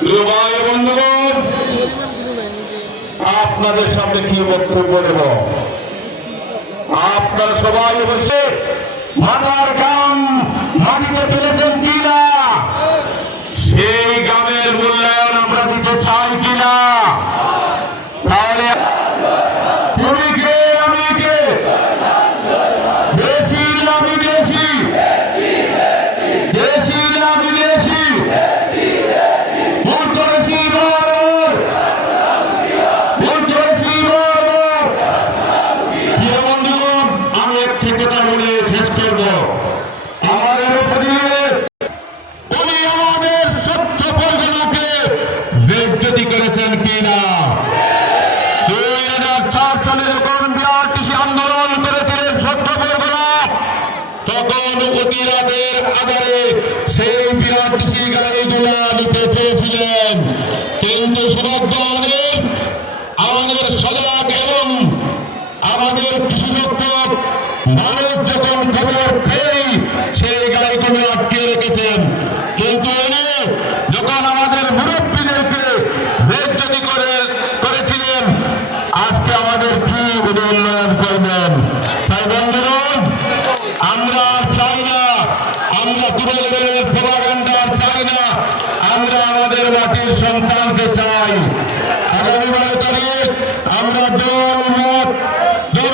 ভাই বন্ধুগণ, আপনাদের সামনে কি বক্তব্য দেব? আপনারা সবাই বসে মাথার গাম মাটিতে ফেলেছেন কিনা, সেই গ্রামের মূল্যায়ন আমরা দিতে চাই কিনা? তাহলে তুমি কে, আমি কে, বেশি না বিদেশি, বেশি না বিদেশি, ভোট করেছি বরাবর, ভোট করেছি বরাবর। প্রিয় বন্ধুগণ, আমি একটি কথা বলে শেষ করব। আমাদের উপরে উনি আমাদের সত্য পরিকল্পনাকে বেজ্জতি করেছেন কিনা? 2004 সালে যখন বিআরটিসি আন্দোলন করেছিলেন সত্য পরিকল্পনা, তখন অতি রাতের আধারে সেই বিআরটিসি গাড়িগুলা নিতে চেয়েছিলেন, কিন্তু সৌভাগ্য আমাদের সজাগ এবং আমাদের কৃষিযুক্ত মানুষ যখন খবর পেয়ে সেই গাড়িগুলো আটকে রেখেছেন। কিন্তু উনি যখন আমাদের মুরব্বীদেরকে বেজ্জতি করেছিলেন, আজকে আমাদের কি উন্নয়ন করবেন? তাই বন্ধুগণ, আমরা আর চাই না, আমরা তুরুলের প্রোপাগান্ডা চাই না, আমরা আমাদের মাটির সন্তানকে চাই। আগামী 12 তারিখ আমরা দল